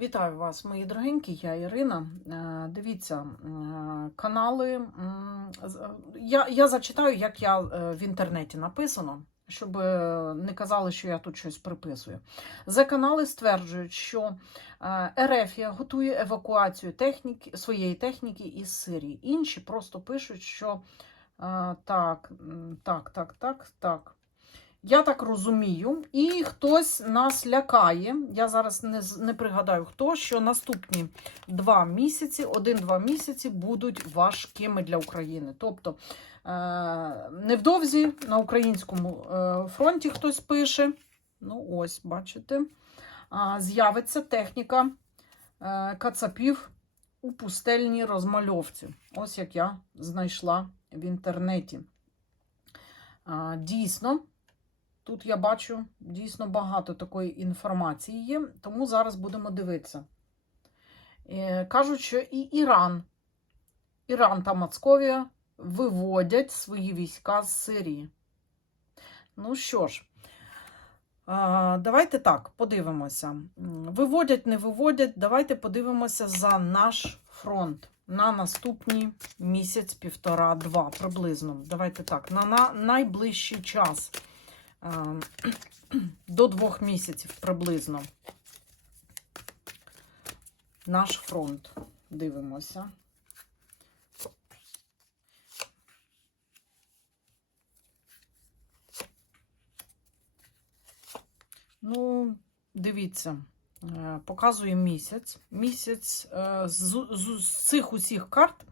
Вітаю вас, мої дорогенькі, я Ірина. Е, Дивіться, е, канали. Я, я зачитаю, як я е, в інтернеті написано, щоб е, не казали, що я тут щось приписую. За канали стверджують, що е, Ерефія готує евакуацію техніки, своєї техніки із Сирії. Інші просто пишуть, що е, так, так, так, так, так. Я так розумію, і хтось нас лякає. Я зараз не, не пригадаю хто, що наступні два місяці, один-два місяці будуть важкими для України. Тобто е, невдовзі на українському е, фронті хтось пише. Ну, ось, бачите, з'явиться техніка е, кацапів у пустельній розмальовці. Ось як я знайшла в інтернеті. Дійсно, Тут я бачу дійсно багато такої інформації є, тому зараз будемо дивитися. Е, Кажуть, що і Іран, Іран та Мацковія виводять свої війська з Сирії. Ну що ж, давайте так, подивимося. Виводять, не виводять, давайте подивимося за наш фронт на наступний місяць, півтора, два приблизно. Давайте так, на найближчий час. Е, до двох місяців приблизно. Наш фронт. Дивимося. Ну, дивіться, е, показує місяць. Місяць е, з, з, з цих усіх карт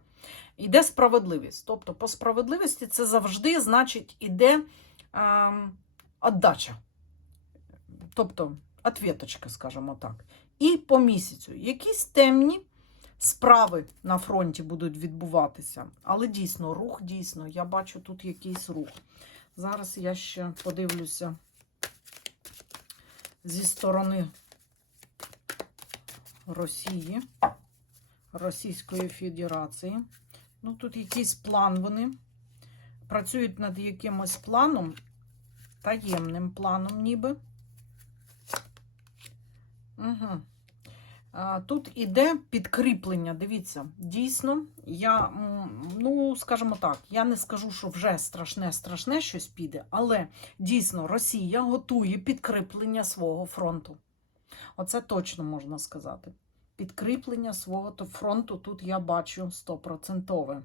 йде справедливість. Тобто, по справедливості це завжди, значить, іде ем, отдача. Тобто, ответочка, скажімо так. І по місяцю. Якісь темні справи на фронті будуть відбуватися. Але дійсно, рух, дійсно, я бачу тут якийсь рух. Зараз я ще подивлюся зі сторони Росії, Російської Федерації. Ну, тут якийсь план вони працюють над якимось планом, таємним планом, ніби. Угу. Тут іде підкріплення. Дивіться, дійсно, я, ну, скажімо так, я не скажу, що вже страшне, страшне щось піде, але дійсно Росія готує підкріплення свого фронту. Оце точно можна сказати. Підкріплення свого фронту тут я бачу стопроцентове.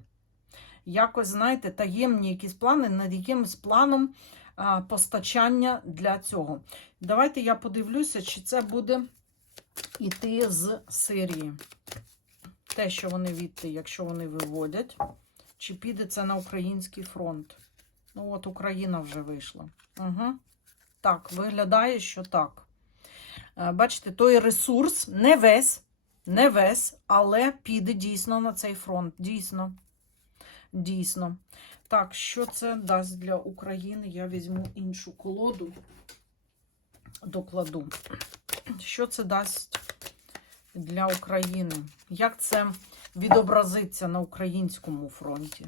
Якось, знаєте, таємні якісь плани над якимось планом постачання для цього. Давайте я подивлюся, чи це буде йти з Сирії. Те, що вони відти, якщо вони виводять, чи піде це на український фронт. Ну, от Україна вже вийшла. Угу. Так, виглядає, що так. Е, Бачите, той ресурс не весь, не весь, але піде дійсно на цей фронт. Дійсно. Дійсно. Так, що це дасть для України? Я візьму іншу колоду, докладу. Що це дасть для України? Як це відобразиться на українському фронті?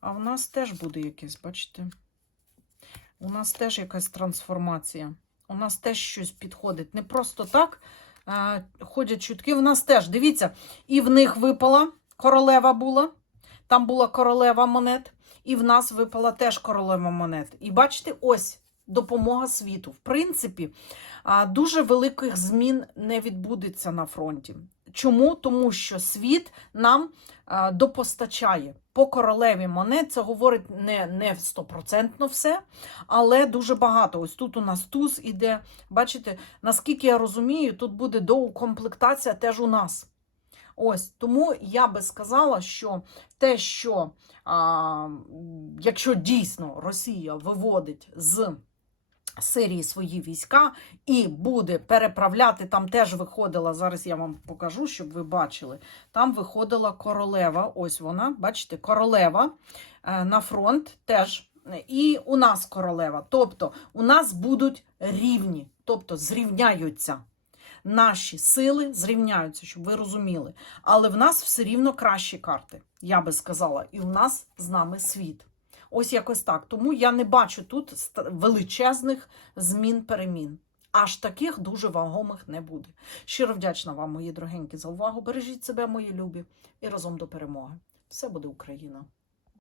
А в нас теж буде якесь, бачите? У нас теж якась трансформація. У нас теж щось підходить. Не просто так е, ходять чутки. У нас теж, дивіться, і в них випала королева була. Там була королева монет, і в нас випала теж королева монет. І бачите, ось допомога світу. В принципі, дуже великих змін не відбудеться на фронті. Чому? Тому що світ нам допостачає. По королеві монет це говорить не, не стопроцентно все, але дуже багато. Ось тут у нас туз іде. Бачите, наскільки я розумію, тут буде доукомплектація теж у нас. Ось тому я би сказала, що те, що а, якщо дійсно Росія виводить з Сирії свої війська і буде переправляти, там теж виходила, зараз я вам покажу, щоб ви бачили. Там виходила королева, ось вона, бачите, королева е, на фронт теж. І у нас королева. Тобто у нас будуть рівні, тобто зрівняються. Наші сили зрівняються, щоб ви розуміли. Але в нас все рівно кращі карти, я би сказала. І у нас з нами світ. Ось якось так. Тому я не бачу тут величезних змін перемін. аж таких дуже вагомих не буде. Щиро вдячна вам, мої дорогенькі, за увагу. Бережіть себе, мої любі, і разом до перемоги. Все буде Україна!